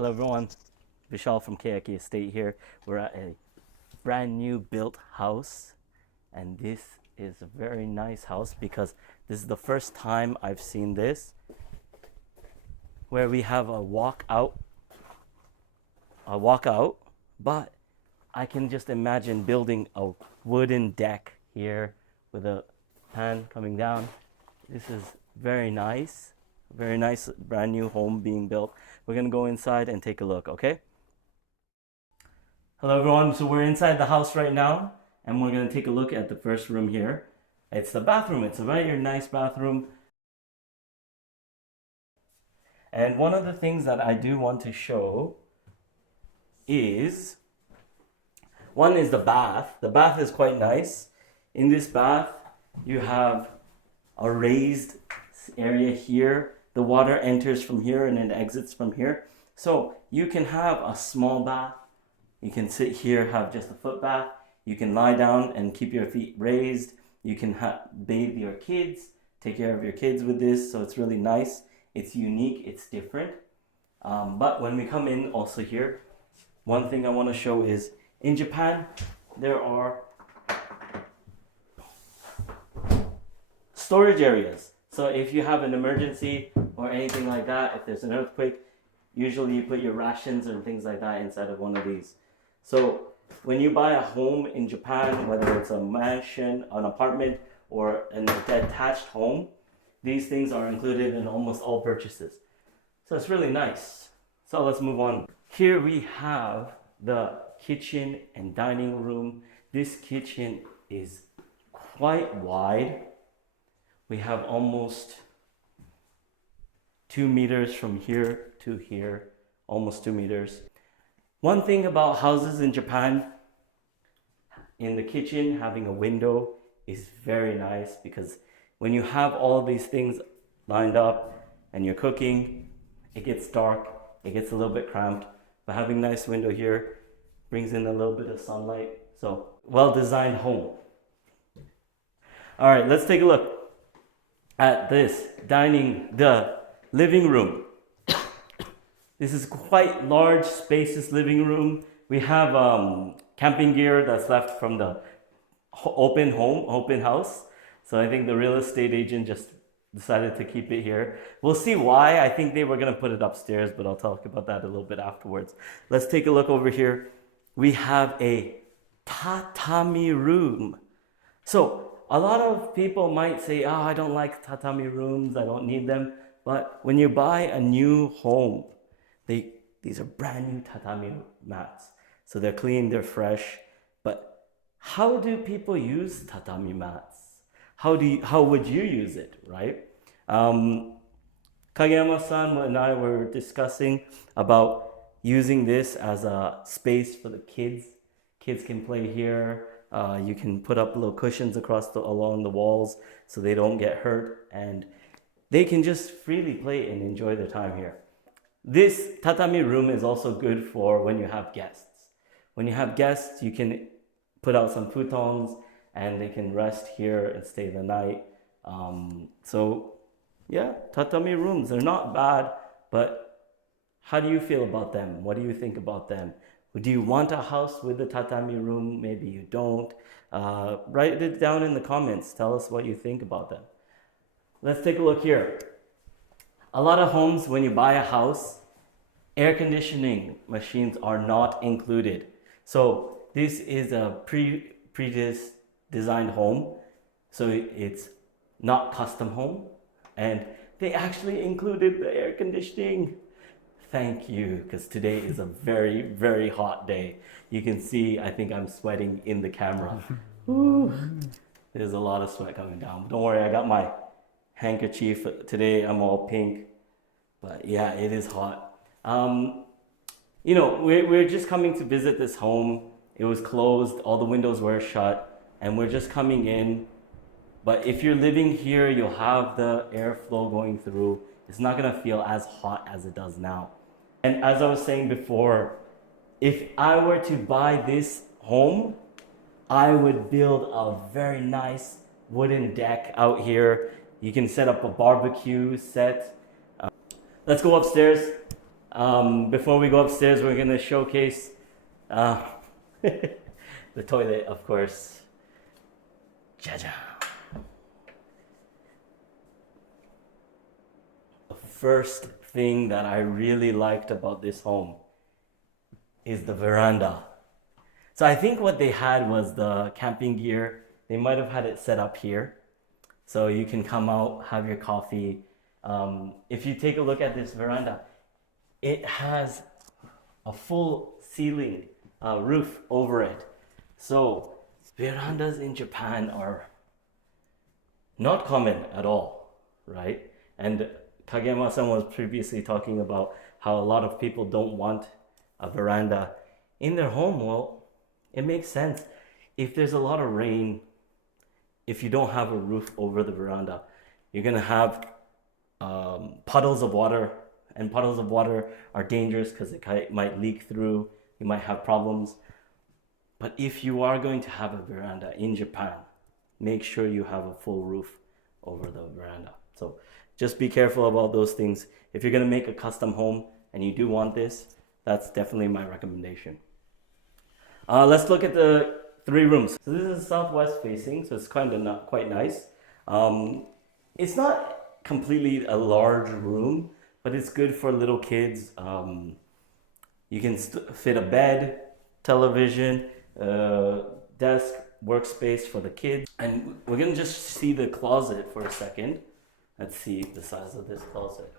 Hello everyone, Vishal from Kayaki Estate here. We're at a brand new built house, and this is a very nice house because this is the first time I've seen this where we have a walkout, but I can just imagine building a wooden deck here with a pan coming down. This is very nice. Very nice brand new home being built. We're gonna go inside and take a look, okay? Hello everyone, so we're inside the house right now and we're gonna take a look at the first room here. It's the bathroom. It's a very nice bathroom. And one of the things that I do want to show is, one is the bath. The bath is quite nice. In this bath, you have a raised area here. The water enters from here and it exits from here. So you can have a small bath. You can sit here, have just a foot bath. You can lie down and keep your feet raised. You can bathe your kids, take care of your kids with this. So it's really nice. It's unique, it's different. But when we come in also here, one thing I want to show is in Japan, there are storage areas. So if you have an emergency or anything like that, if there's an earthquake, usually you put your rations and things like that inside of one of these. So when you buy a home in Japan, whether it's a mansion, an apartment, or an detached home, these things are included in almost all purchases. So it's really nice. So let's move on. Here we have the kitchen and dining room. This kitchen is quite wide. We have almost 2 meters from here to here, almost 2 meters. One thing about houses in Japan, in the kitchen, having a window is very nice because when you have all these things lined up and you're cooking, it gets dark, it gets a little bit cramped, but having a nice window here brings in a little bit of sunlight. So, well-designed home. All right, let's take a look at this the living room. This is quite large, spacious living room. We have camping gear that's left from the open house. So I think the real estate agent just decided to keep it here. We'll see why. I think they were gonna put it upstairs, but I'll talk about that a little bit afterwards. Let's take a look over here. We have a tatami room. So a lot of people might say, oh, I don't like tatami rooms, I don't need them. But when you buy a new home, these are brand new tatami mats. So they're clean, they're fresh. But how do people use tatami mats? How would you use it, right? Kageyama-san and I were discussing about using this as a space for the kids. Kids can play here. You can put up little cushions along the walls so they don't get hurt, and they can just freely play and enjoy their time here. This tatami room is also good for when you have guests. When you have guests, you can put out some futons and they can rest here and stay the night. So yeah, tatami rooms, they're not bad, but how do you feel about them? What do you think about them? Do you want a house with a tatami room? Maybe you don't. Write it down in the comments. Tell us what you think about them. Let's take a look here. A lot of homes, when you buy a house, air conditioning machines are not included. So this is a pre-designed home. So it's not custom home. And they actually included the air conditioning. Thank you, because today is a very, very hot day. You can see, I think I'm sweating in the camera. Ooh, there's a lot of sweat coming down. Don't worry, I got my handkerchief. Today I'm all pink, but yeah, it is hot. You know, we're just coming to visit this home. It was closed, all the windows were shut, and we're just coming in. But if you're living here, you'll have the airflow going through. It's not gonna feel as hot as it does now. And as I was saying before, if I were to buy this home, I would build a very nice wooden deck out here. You can set up a barbecue set. Let's go upstairs. Before we go upstairs, we're gonna showcase uh, the toilet, of course. Jaja. The first thing that I really liked about this home is the veranda. So I think what they had was the camping gear. They might have had it set up here. So you can come out, have your coffee. If you take a look at this veranda, it has a full ceiling roof over it. So verandas in Japan are not common at all, right? And Kageyama-san was previously talking about how a lot of people don't want a veranda in their home. Well, it makes sense. If there's a lot of rain, if you don't have a roof over the veranda, you're gonna have puddles of water, and puddles of water are dangerous because it might leak through. You might have problems. But if you are going to have a veranda in Japan, make sure you have a full roof over the veranda. So just be careful about those things. If you're gonna make a custom home and you do want this, that's definitely my recommendation. Let's look at the 3 rooms. So this is southwest facing, so it's kind of not quite nice. It's not completely a large room, but it's good for little kids. You can fit a bed, television, desk, workspace for the kids. And we're gonna just see the closet for a second. Let's see the size of this closet.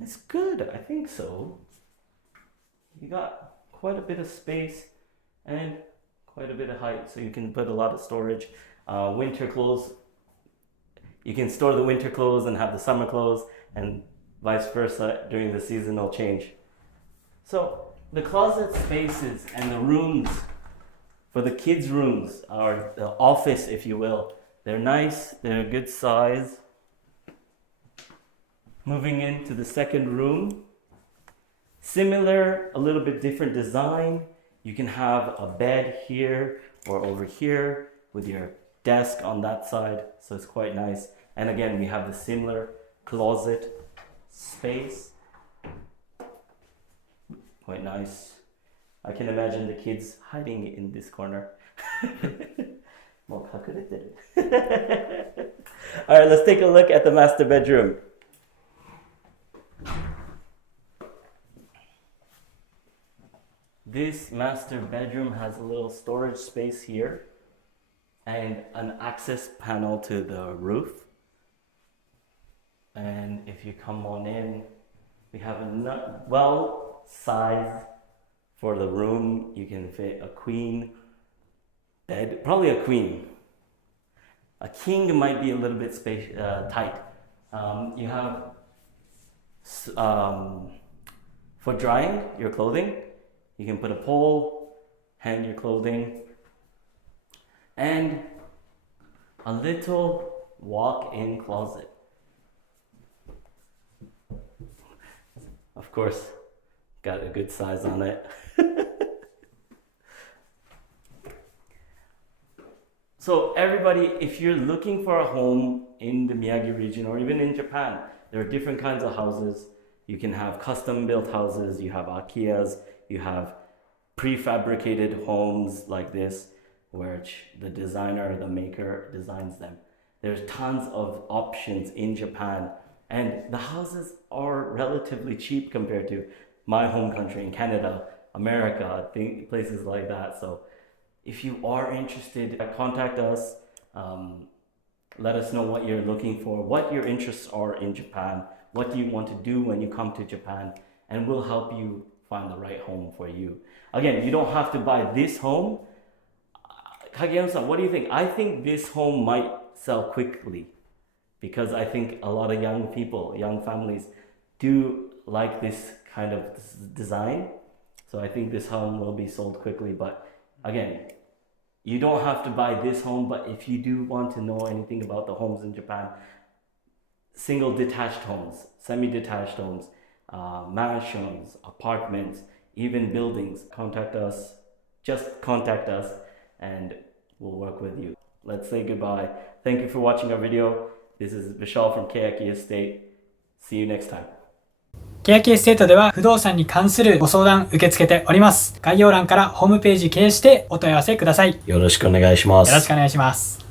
It's good, I think so. You got quite a bit of space and quite a bit of height, so you can put a lot of storage. Winter clothes, you can store the winter clothes and have the summer clothes, and vice versa during the seasonal change. So the closet spaces and the rooms for the kids' rooms, or the office if you will, they're nice, they're a good size. Moving into the second room, similar, a little bit different design. You can have a bed here or over here with your desk on that side, so it's quite nice. And again, we have the similar closet space. Quite nice. I can imagine the kids hiding in this corner. Alright, let's take a look at the master bedroom. This master bedroom has a little storage space here and an access panel to the roof. And if you come on in, we have a well size for the room. You can fit a queen bed, probably a queen. A king might be a little bit tight. You have for drying your clothing. You can put a pole, hang your clothing, and a little walk-in closet. Of course, got a good size on it. So everybody, if you're looking for a home in the Miyagi region or even in Japan, there are different kinds of houses. You can have custom built houses, you have Akiyas, you have prefabricated homes like this, where the designer, the maker designs them. There's tons of options in Japan, and the houses are relatively cheap compared to my home country in Canada, America, places like that. So if you are interested, contact us. Let us know what you're looking for, what your interests are in Japan, what do you want to do when you come to Japan, and we'll help you find the right home for you. Again, you don't have to buy this home. Kageyama-san, what do you think? I think this home might sell quickly because I think a lot of young people, young families do like this kind of design. So I think this home will be sold quickly. But again, you don't have to buy this home, but if you do want to know anything about the homes in Japan, single detached homes, semi-detached homes, mansions, apartments, even buildings, just contact us and we'll work with you. Let's say goodbye. Thank you for watching our video. This is Vishal from Kayaki Estate. See you next time. ケヤキエステートでは不動産に関するご相談受け付けております。概要欄からホームページ経由してお問い合わせください。よろしくお願いします。よろしくお願いします。